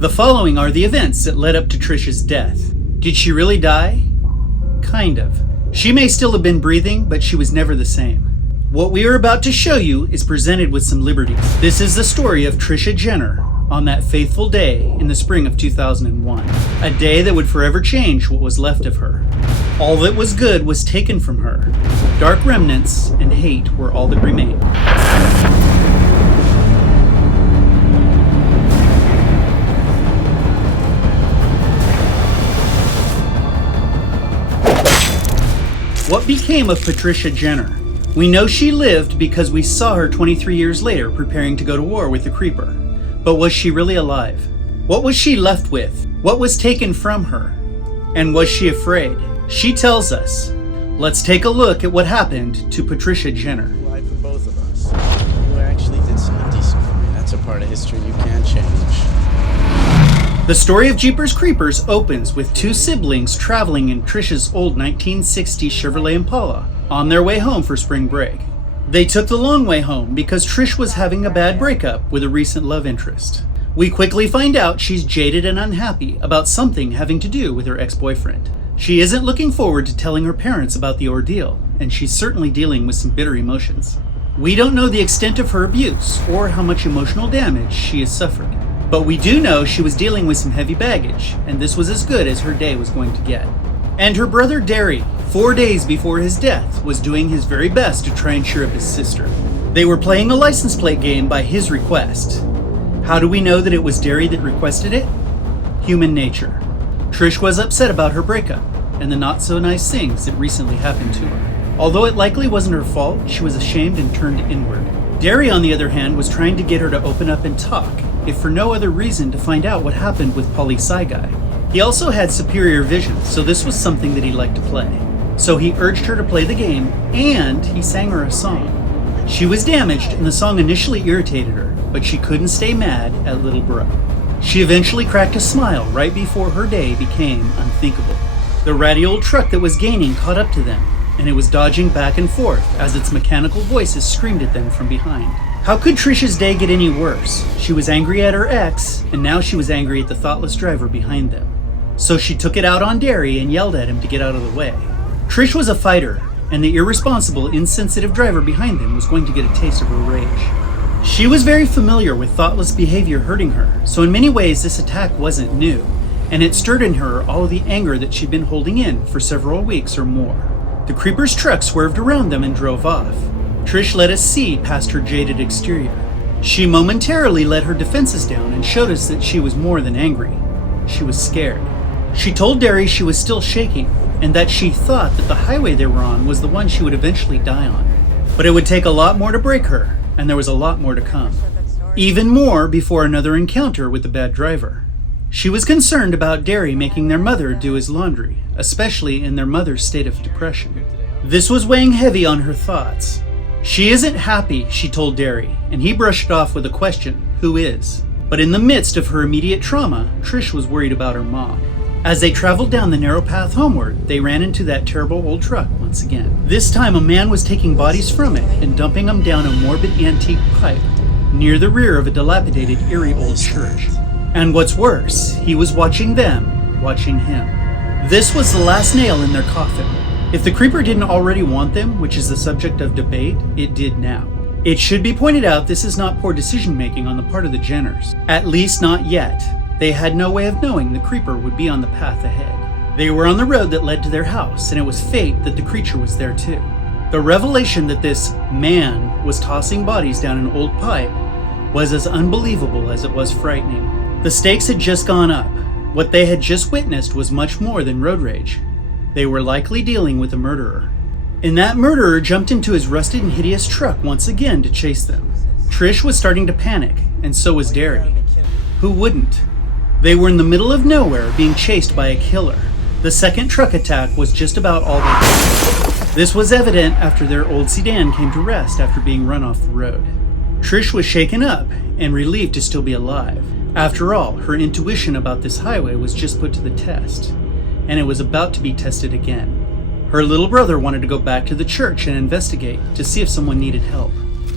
The following are the events that led up to Trisha's death. Did she really die? Kind of. She may still have been breathing, but she was never the same. What we are about to show you is presented with some liberties. This is the story of Trisha Jenner on that faithful day in the spring of 2001. A day that would forever change what was left of her. All that was good was taken from her. Dark remnants and hate were all that remained. What became of Trisha Jenner? We know she lived because we saw her 23 years later preparing to go to war with the Creeper. But was she really alive? What was she left with? What was taken from her? And was she afraid? She tells us. Let's take a look at what happened to Trisha Jenner. Life for both of us. You actually did something decent for me. That's a part of history you can't change. The story of Jeepers Creepers opens with two siblings traveling in Trisha's old 1960s Chevrolet Impala on their way home for spring break. They took the long way home because Trish was having a bad breakup with a recent love interest. We quickly find out she's jaded and unhappy about something having to do with her ex-boyfriend. She isn't looking forward to telling her parents about the ordeal, and she's certainly dealing with some bitter emotions. We don't know the extent of her abuse or how much emotional damage she has suffered. But we do know she was dealing with some heavy baggage, and this was as good as her day was going to get. And her brother Derry, 4 days before his death, was doing his very best to try and cheer up his sister. They were playing a license plate game by his request. How do we know that it was Derry that requested it? Human nature. Trish was upset about her breakup, and the not-so-nice things that recently happened to her. Although it likely wasn't her fault, she was ashamed and turned inward. Derry, on the other hand, was trying to get her to open up and talk, if for no other reason to find out what happened with Poli-Sci Guy. He also had superior vision, so this was something that he liked to play. So he urged her to play the game, and he sang her a song. She was damaged, and the song initially irritated her, but she couldn't stay mad at little bro. She eventually cracked a smile right before her day became unthinkable. The ratty old truck that was gaining caught up to them, and it was dodging back and forth as its mechanical voices screamed at them from behind. How could Trisha's day get any worse? She was angry at her ex, and now she was angry at the thoughtless driver behind them. So she took it out on Derry and yelled at him to get out of the way. Trish was a fighter, and the irresponsible, insensitive driver behind them was going to get a taste of her rage. She was very familiar with thoughtless behavior hurting her, so in many ways this attack wasn't new, and it stirred in her all of the anger that she'd been holding in for several weeks or more. The Creeper's truck swerved around them and drove off. Trish let us see past her jaded exterior. She momentarily let her defenses down and showed us that she was more than angry. She was scared. She told Derry she was still shaking, and that she thought that the highway they were on was the one she would eventually die on. But it would take a lot more to break her, and there was a lot more to come. Even more before another encounter with the bad driver. She was concerned about Derry making their mother do his laundry, especially in their mother's state of depression. This was weighing heavy on her thoughts. She isn't happy, she told Derry, and he brushed it off with a question, who is? But in the midst of her immediate trauma, Trish was worried about her mom. As they traveled down the narrow path homeward, they ran into that terrible old truck once again. This time a man was taking bodies from it and dumping them down a morbid antique pipe near the rear of a dilapidated, eerie old church. And what's worse, he was watching them, watching him. This was the last nail in their coffin. If the Creeper didn't already want them, which is the subject of debate, it did now. It should be pointed out this is not poor decision-making on the part of the Jenners. At least not yet. They had no way of knowing the Creeper would be on the path ahead. They were on the road that led to their house, and it was fate that the creature was there too. The revelation that this man was tossing bodies down an old pipe was as unbelievable as it was frightening. The stakes had just gone up. What they had just witnessed was much more than road rage. They were likely dealing with a murderer. And that murderer jumped into his rusted and hideous truck once again to chase them. Trish was starting to panic, and so was Derry. Who wouldn't? They were in the middle of nowhere being chased by a killer. The second truck attack was just about all they had. This was evident after their old sedan came to rest after being run off the road. Trish was shaken up and relieved to still be alive. After all, her intuition about this highway was just put to the test, and it was about to be tested again. Her little brother wanted to go back to the church and investigate to see if someone needed help.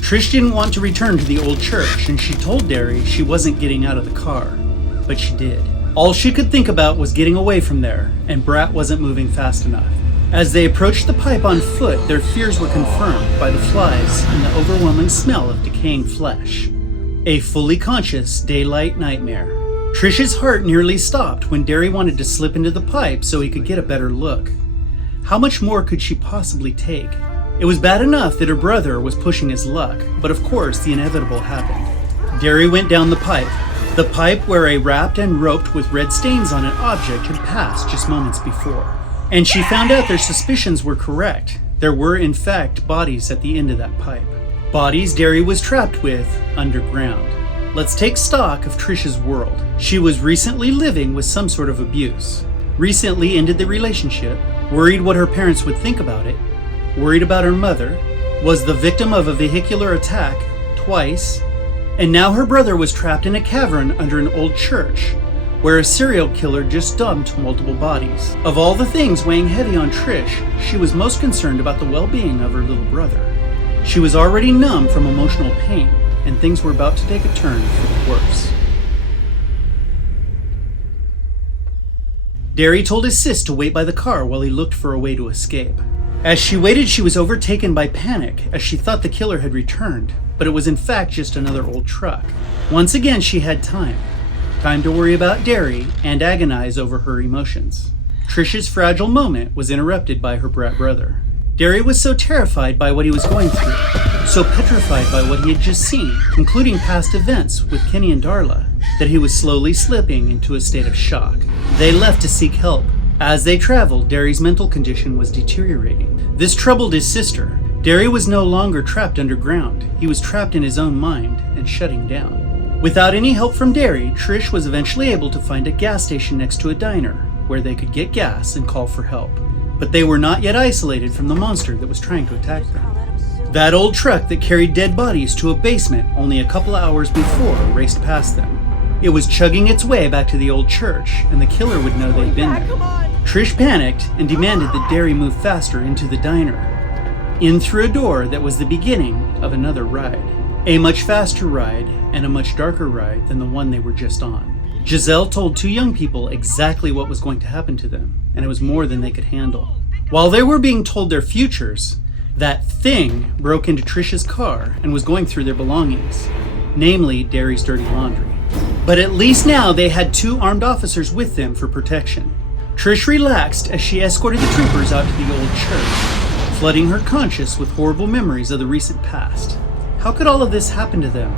Trish didn't want to return to the old church, and she told Derry she wasn't getting out of the car. but she did. All she could think about was getting away from there, and Brat wasn't moving fast enough. As they approached the pipe on foot, their fears were confirmed by the flies and the overwhelming smell of decaying flesh. A fully conscious daylight nightmare. Trish's heart nearly stopped when Derry wanted to slip into the pipe so he could get a better look. How much more could she possibly take? It was bad enough that her brother was pushing his luck, but of course the inevitable happened. Derry went down the pipe where a wrapped and roped with red stains on it object had passed just moments before. And she found out their suspicions were correct. There were in fact bodies at the end of that pipe. Bodies Derry was trapped with underground. Let's take stock of Trish's world. She was recently living with some sort of abuse. Recently ended the relationship, worried what her parents would think about it, worried about her mother, was the victim of a vehicular attack twice, and now her brother was trapped in a cavern under an old church where a serial killer just dumped multiple bodies. Of all the things weighing heavy on Trish, she was most concerned about the well-being of her little brother. She was already numb from emotional pain, and things were about to take a turn for the worse. Derry told his sis to wait by the car while he looked for a way to escape. As she waited, she was overtaken by panic as she thought the killer had returned, but it was in fact just another old truck. Once again, she had time. Time to worry about Derry and agonize over her emotions. Trish's fragile moment was interrupted by her brat brother. Derry was so terrified by what he was going through, so petrified by what he had just seen, including past events with Kenny and Darla, that he was slowly slipping into a state of shock. They left to seek help. As they traveled, Derry's mental condition was deteriorating. This troubled his sister. Derry was no longer trapped underground. He was trapped in his own mind and shutting down. Without any help from Derry, Trish was eventually able to find a gas station next to a diner where they could get gas and call for help. But they were not yet isolated from the monster that was trying to attack them. That old truck that carried dead bodies to a basement only a couple hours before raced past them. It was chugging its way back to the old church, and the killer would know they'd been there. Trish panicked and demanded that Derry move faster into the diner, in through a door that was the beginning of another ride. A much faster ride and a much darker ride than the one they were just on. Giselle told two young people exactly what was going to happen to them, and it was more than they could handle. While they were being told their futures, that thing broke into Trish's car and was going through their belongings, namely Derry's dirty laundry. But at least now they had two armed officers with them for protection. Trish relaxed as she escorted the troopers out to the old church, flooding her conscience with horrible memories of the recent past. How could all of this happen to them?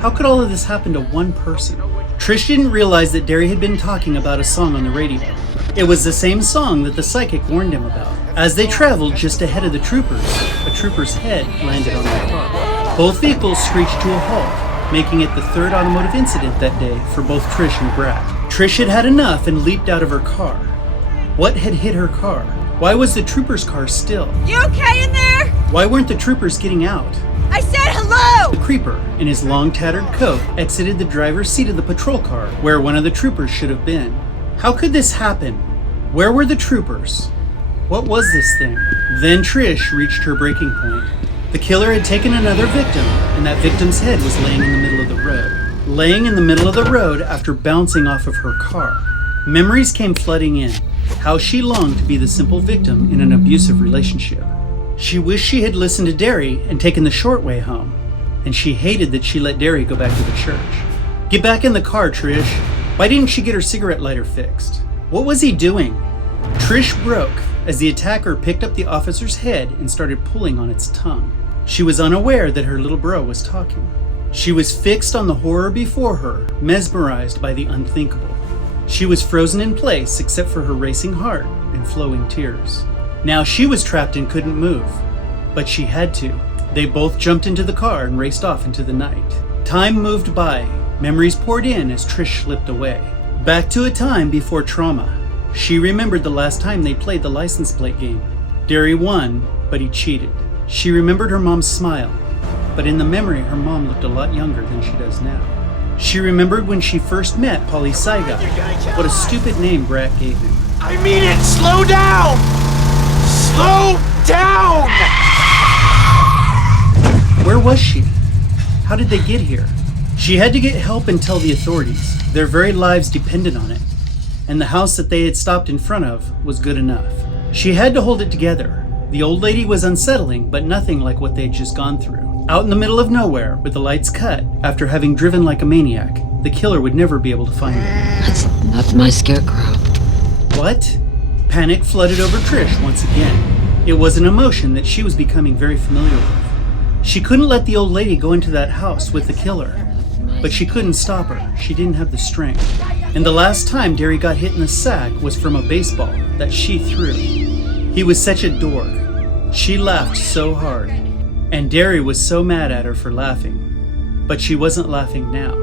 How could all of this happen to one person? Trish didn't realize that Derry had been talking about a song on the radio. It was the same song that the psychic warned him about. As they traveled just ahead of the troopers, a trooper's head landed on their car. Both vehicles screeched to a halt, making it the third automotive incident that day for both Trish and Brad. Trish had had enough and leaped out of her car. What had hit her car? Why was the trooper's car still? You okay in there? Why weren't the troopers getting out? I said hello! The creeper, in his long tattered coat, exited the driver's seat of the patrol car, where one of the troopers should have been. How could this happen? Where were the troopers? What was this thing? Then Trish reached her breaking point. The killer had taken another victim, and that victim's head was laying in the middle of the road. Laying in the middle of the road after bouncing off of her car. Memories came flooding in. How she longed to be the simple victim in an abusive relationship. She wished she had listened to Derry and taken the short way home, and she hated that she let Derry go back to the church. Get back in the car, Trish. Why didn't she get her cigarette lighter fixed? What was he doing? Trish broke as the attacker picked up the officer's head and started pulling on its tongue. She was unaware that her little bro was talking. She was fixed on the horror before her, mesmerized by the unthinkable. She was frozen in place except for her racing heart and flowing tears. Now she was trapped and couldn't move, but she had to. They both jumped into the car and raced off into the night. Time moved by. Memories poured in as Trish slipped away. Back to a time before trauma. She remembered the last time they played the license plate game. Derry won, but he cheated. She remembered her mom's smile, but in the memory her mom looked a lot younger than she does now. She remembered when she first met Polly Saiga. What a stupid name Brat gave him. I mean it! Slow down! Slow down! Where was she? How did they get here? She had to get help and tell the authorities. Their very lives depended on it, and the house that they had stopped in front of was good enough. She had to hold it together. The old lady was unsettling, but nothing like what they'd just gone through. Out in the middle of nowhere, with the lights cut, after having driven like a maniac, the killer would never be able to find her. That's my scarecrow. What? Panic flooded over Trish once again. It was an emotion that she was becoming very familiar with. She couldn't let the old lady go into that house with the killer, but she couldn't stop her. She didn't have the strength. And the last time Derry got hit in the sack was from a baseball that she threw. He was such a dork. She laughed so hard, and Derry was so mad at her for laughing. But she wasn't laughing now.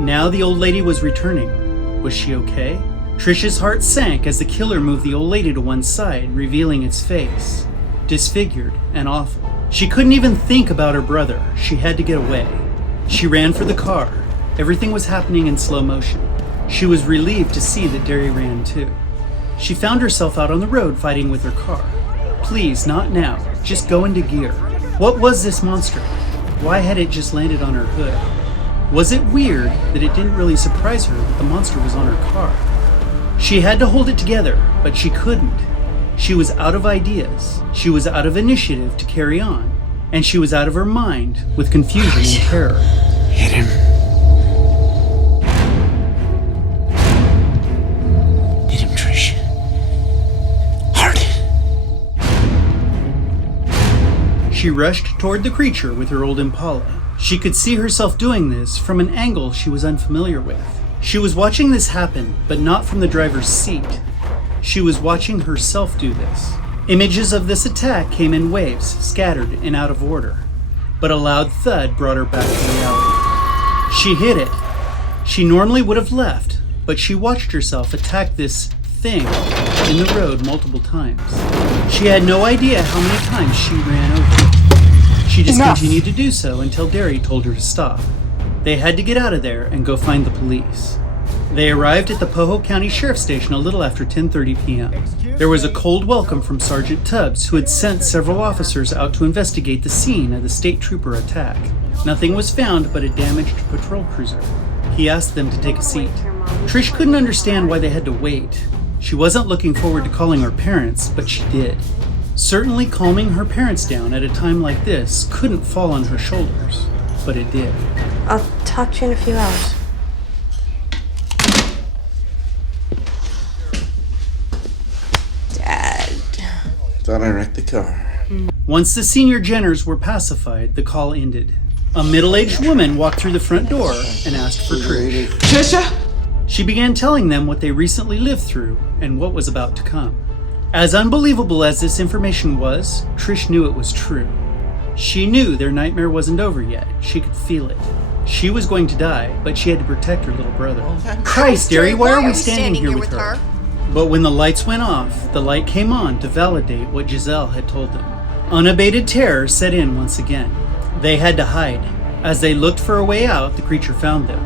Now the old lady was returning. Was she okay? Trish's heart sank as the killer moved the old lady to one side, revealing its face, disfigured and awful. She couldn't even think about her brother. She had to get away. She ran for the car. Everything was happening in slow motion. She was relieved to see that Derry ran too. She found herself out on the road fighting with her car. Please, not now. Just go into gear. What was this monster? Why had it just landed on her hood? Was it weird that it didn't really surprise her that the monster was on her car? She had to hold it together, but she couldn't. She was out of ideas. She was out of initiative to carry on. And she was out of her mind with confusion and terror. Hit him. Hit him, Trish. Hard. She rushed toward the creature with her old Impala. She could see herself doing this from an angle she was unfamiliar with. She was watching this happen, but not from the driver's seat. She was watching herself do this. Images of this attack came in waves, scattered and out of order. But a loud thud brought her back to reality. She hit it. She normally would have left, but she watched herself attack this thing in the road multiple times. She had no idea how many times she ran over it. She just continued to do so until Derry told her to stop. They had to get out of there and go find the police. They arrived at the Poho County Sheriff's Station a little after 10:30 p.m. There was a cold welcome from Sergeant Tubbs, who had sent several officers out to investigate the scene of the state trooper attack. Nothing was found but a damaged patrol cruiser. He asked them to take a seat. Trish couldn't understand why they had to wait. She wasn't looking forward to calling her parents, but she did. Certainly calming her parents down at a time like this couldn't fall on her shoulders, but it did. I'll talk to you in a few hours. Dad. Thought I wrecked the car. Once the senior Jenners were pacified, the call ended. A middle-aged woman walked through the front door and asked for Trish. Trisha? She began telling them what they recently lived through and what was about to come. As unbelievable as this information was, Trish knew it was true. She knew their nightmare wasn't over yet. She could feel it. She was going to die, but she had to protect her little brother. Christ, Derry, why are we standing here with her? But when the lights went off, the light came on to validate what Giselle had told them. Unabated terror set in once again. They had to hide. As they looked for a way out, the creature found them.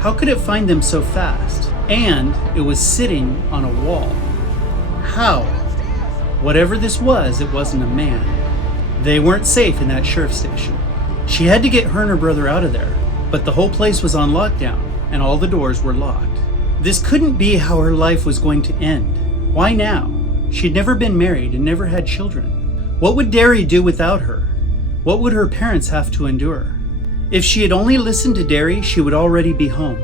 How could it find them so fast? And it was sitting on a wall. How? Whatever this was, it wasn't a man. They weren't safe in that sheriff's station. She had to get her and her brother out of there, but the whole place was on lockdown, and all the doors were locked. This couldn't be how her life was going to end. Why now? She'd never been married and never had children. What would Derry do without her? What would her parents have to endure? If she had only listened to Derry, she would already be home.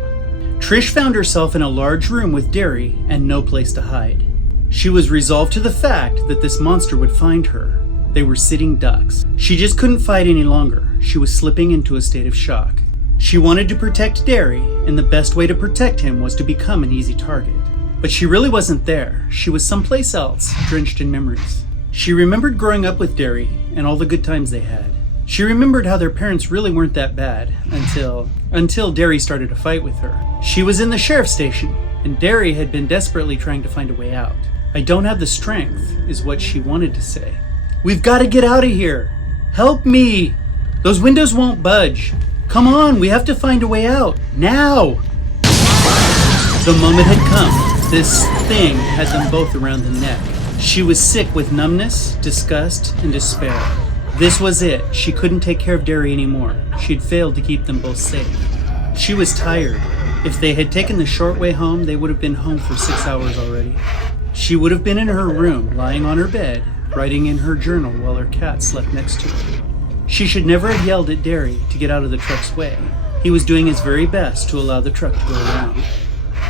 Trish found herself in a large room with Derry and no place to hide. She was resolved to the fact that this monster would find her. They were sitting ducks. She just couldn't fight any longer. She was slipping into a state of shock. She wanted to protect Derry, and the best way to protect him was to become an easy target. But she really wasn't there. She was someplace else, drenched in memories. She remembered growing up with Derry and all the good times they had. She remembered how their parents really weren't that bad until Derry started a fight with her. She was in the sheriff's station, and Derry had been desperately trying to find a way out. I don't have the strength, is what she wanted to say. We've got to get out of here. Help me. Those windows won't budge. Come on, we have to find a way out. Now. The moment had come. This thing had them both around the neck. She was sick with numbness, disgust, and despair. This was it. She couldn't take care of Derry anymore. She'd failed to keep them both safe. She was tired. If they had taken the short way home, they would have been home for 6 hours already. She would have been in her room, lying on her bed, writing in her journal while her cat slept next to her. She should never have yelled at Derry to get out of the truck's way. He was doing his very best to allow the truck to go around.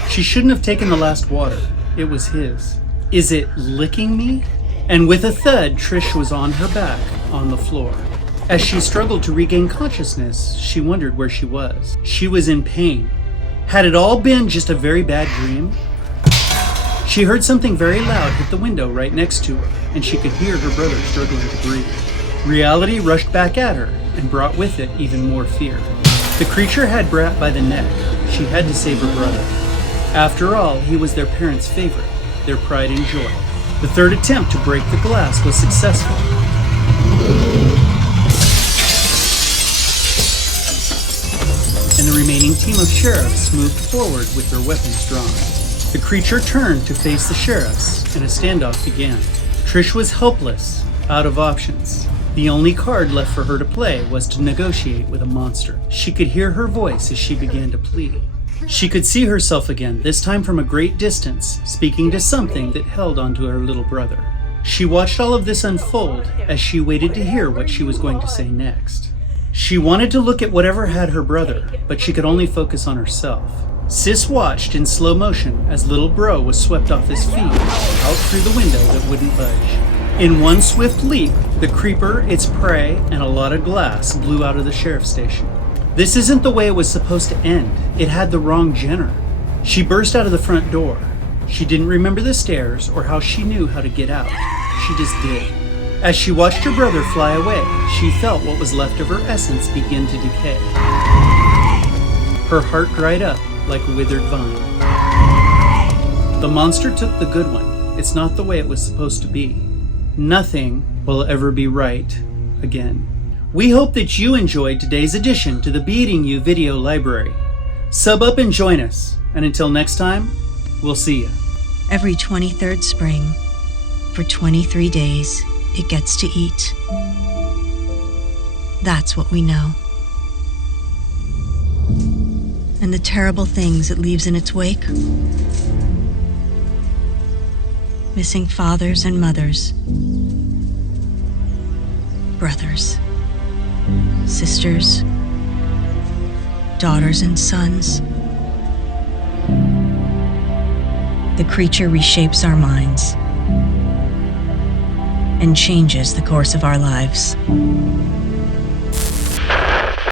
She shouldn't have taken the last water. It was his. Is it licking me? And with a thud, Trish was on her back on the floor. As she struggled to regain consciousness, she wondered where she was. She was in pain. Had it all been just a very bad dream? She heard something very loud hit the window right next to her, and she could hear her brother struggling to breathe. Reality rushed back at her and brought with it even more fear. The creature had Brat by the neck. She had to save her brother. After all, he was their parents' favorite, their pride and joy. The third attempt to break the glass was successful. And the remaining team of sheriffs moved forward with their weapons drawn. The creature turned to face the sheriffs, and a standoff began. Trish was helpless, out of options. The only card left for her to play was to negotiate with a monster. She could hear her voice as she began to plead. She could see herself again, this time from a great distance, speaking to something that held onto her little brother. She watched all of this unfold as she waited to hear what she was going to say next. She wanted to look at whatever had her brother, but she could only focus on herself. Sis watched in slow motion as little bro was swept off his feet, out through the window that wouldn't budge. In one swift leap, the creeper, its prey, and a lot of glass blew out of the sheriff's station. This isn't the way it was supposed to end. It had the wrong Jenner. She burst out of the front door. She didn't remember the stairs or how she knew how to get out. She just did. As she watched her brother fly away, she felt what was left of her essence begin to decay. Her heart dried up like a withered vine. The monster took the good one. It's not the way it was supposed to be. Nothing will ever be right again. We hope that you enjoyed today's addition to the Beating You video library. Sub up and join us. And until next time, we'll see you. Every 23rd spring, for 23 days, it gets to eat. That's what we know. And the terrible things it leaves in its wake. Missing fathers and mothers. Brothers. Sisters. Daughters and sons. The creature reshapes our minds and changes the course of our lives.